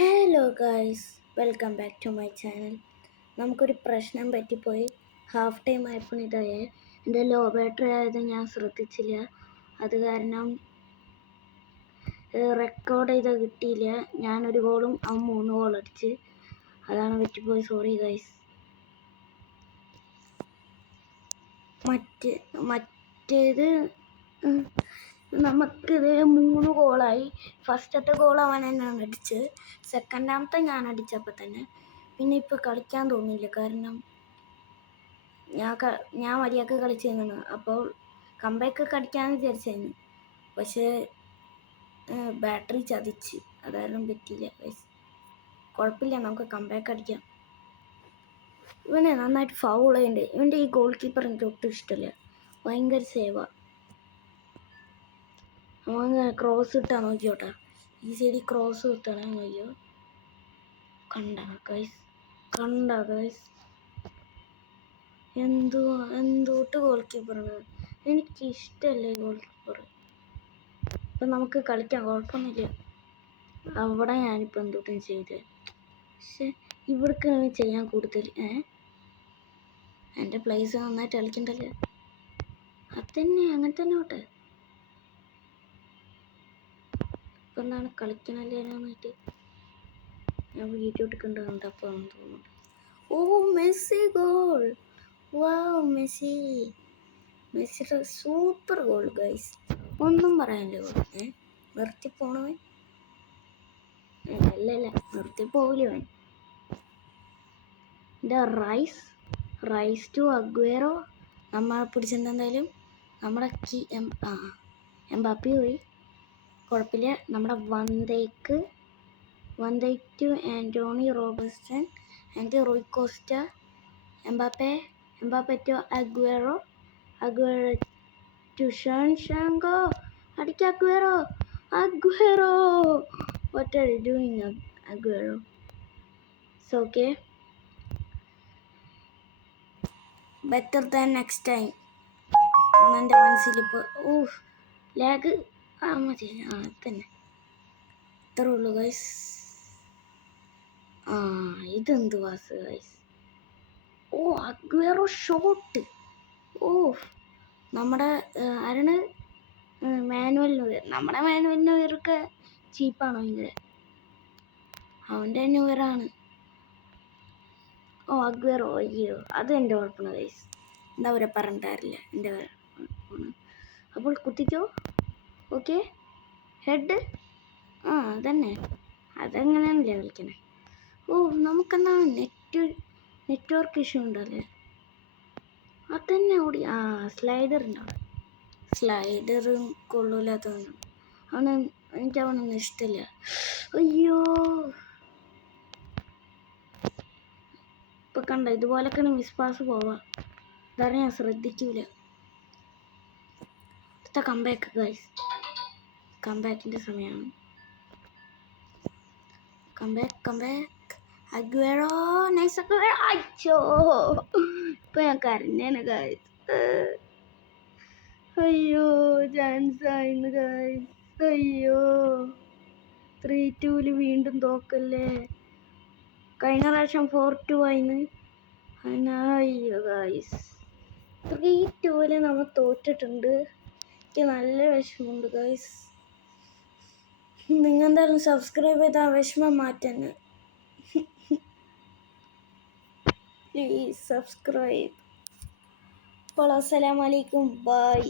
Hello guys, welcome back to my channel. നമുക്കൊരു പ്രശ്നം പറ്റിപ്പോയി. ഹാഫ് ടൈം ആയപ്പോൾ ഇതായേ എൻ്റെ ലോ ബാറ്ററി ആയത് ഞാൻ ശ്രദ്ധിച്ചില്ല. അത് കാരണം റെക്കോർഡ് ചെയ്ത് കിട്ടിയില്ല. ഞാനൊരു ഗോളും 3 ഗോൾ അടിച്ച്. അതാണ് പറ്റിപ്പോയി. Sorry guys. മറ്റേത് നമുക്കിത് 3 ഗോളായി. ഫസ്റ്റത്തെ ഗോൾ അവൻ തന്നെയാണ് അടിച്ചത്. സെക്കൻഡാമത്തെ ഞാൻ അടിച്ചപ്പോൾ തന്നെ. പിന്നെ ഇപ്പോൾ കളിക്കാൻ തോന്നില്ല. കാരണം ഞാൻ മര്യാദക്ക് കളിച്ചിരുന്നു. അപ്പോൾ കംബാക്ക് അടിക്കാമെന്ന് വിചാരിച്ചായിരുന്നു. പക്ഷേ ബാറ്ററി ചതിച്ച്. അതാരണം പറ്റിയില്ല. കുഴപ്പമില്ല, നമുക്ക് കംബാക്ക് അടിക്കാം. ഇവനെ നന്നായിട്ട് ഫൗൾ ചെയ്യുന്നുണ്ട്. ഇവൻ്റെ ഈ ഗോൾ കീപ്പർ എനിക്ക് ഒട്ടും ഇഷ്ടമില്ല. ഭയങ്കര സേവാണ്. അവന് ക്രോസ് ഇട്ടാൽ നോക്കിയോട്ടെ. ഈ സൈഡിൽ ക്രോസ് ഇട്ടാൽ നോക്കിയോ. കണ്ട ഗൈസ് എന്തോട്ട് ഗോൾ കീപ്പറാണ്. എനിക്കിഷ്ടമല്ലേ ഗോൾ കീപ്പർ. ഇപ്പം നമുക്ക് കളിക്കാം, കുഴപ്പമൊന്നുമില്ല. അവിടെ ഞാനിപ്പോൾ എന്തോട്ടും ചെയ്തത്. പക്ഷെ ഇവിടേക്ക് ചെയ്യാൻ കൂടുതൽ എൻ്റെ പ്ലേസ് നന്നായിട്ട് കളിക്കണ്ടല്ലേ. അതന്നെ, അങ്ങനെ തന്നെ ഓട്ടെ. ഇപ്പം എന്താണ് കളിക്കണല്ലേ എന്നായിട്ട് ഞാൻ വീഡിയോ എടുക്കേണ്ടതുണ്ട്. അപ്പോൾ തോന്നുന്നു. ഓ, മെസ്സി ഗോൾ! വാവ്, മെസ്സിയുടെ സൂപ്പർ ഗോൾ ഗൈസ്. ഒന്നും പറയാനില്ല. ഗോൾ നിർത്തിപ്പോണവൻ അല്ല നിർത്തിപ്പോവില്ലവൻ. എൻ്റെ റൈസ് ടു അഗ്വേറോ നമ്മൾ പിടിച്ചിട്ടുണ്ടെന്തായാലും. നമ്മുടെ എംബാപ്പി പോയി, കുഴപ്പമില്ല. നമ്മുടെ വന്തൈക്ക് to Antony Robertson and Roy Costa. Mbappe to Aguero to ഷാൻഷാങ്കോ. അടിക്ക Aguero. What are you doing, Aguero? It's okay. Better than next time. എൻ്റെ മനസ്സിലിപ്പോൾ ലാഗ് മതി. തന്നെ ഇത്രേ ഉള്ളൂ ഗൈസ്. ഇതെന്ത് വാസ് ഗൈസ്. Aguero shot. നമ്മുടെ ആരാണ് മാനുവൽ ന്യൂയർ. നമ്മുടെ മാനുവൽ ന്യൂയറൊക്കെ ചീപ്പാണോ ഭയങ്കര. അവൻ്റെ ന്യൂയറാണ്. അഗ്വേറോ. അയ്യോ, അത് എൻ്റെ കുഴപ്പമാണ് ഗൈസ്. എന്താ പറയുക, പറഞ്ഞിട്ടാറില്ല എൻ്റെ അപ്പോൾ കുത്തിക്കോ. Okay, head. അതന്നെ, അതെങ്ങനെയാണല്ലേ കളിക്കണേ. നമുക്കെന്താ നെറ്റ്വർക്ക് ഇഷ്യൂ ഉണ്ടല്ലേ. അതന്നെ ഓടി. സ്ലൈഡർ ഉണ്ടാവും. സ്ലൈഡറും കൊള്ളൂലാത്തവനും എനിക്ക് അവനൊന്നും ഇഷ്ടമില്ല. അയ്യോ, ഇപ്പം കണ്ട ഇതുപോലൊക്കെയാണ് മിസ്പാസ് പോവാം. ഇതാണ് ഞാൻ ശ്രദ്ധിക്കൂല. അടുത്ത കംബാക്ക് ഗൈസ്. കംബാക്കിൻ്റെ സമയമാണ്. Comeback Aguero. Nice Aguero. അയ്യോ, ഇപ്പം ഞാൻ കരഞ്ഞേനെ ഗൈസ്. അയ്യോ, ചാൻസ് ആയിന്ന് ഗൈസ്. അയ്യോ, 3-2 വീണ്ടും തോക്കല്ലേ. കഴിഞ്ഞ പ്രാവശ്യം 4-2 ആയിന്ന്. അയ്യോ ഗൈസ്, 3-2 നമ്മൾ തോറ്റിട്ടുണ്ട്. എനിക്ക് നല്ല വിഷമമുണ്ട് ഗൈസ്. നിങ്ങൾ എന്തായാലും സബ്സ്ക്രൈബ് ചെയ്ത് ആ വിഷമം മാറ്റാൻ പ്ലീസ് സബ്സ്ക്രൈബ്. അപ്പോൾ അസ്സലാമു അലൈക്കും, ബൈ.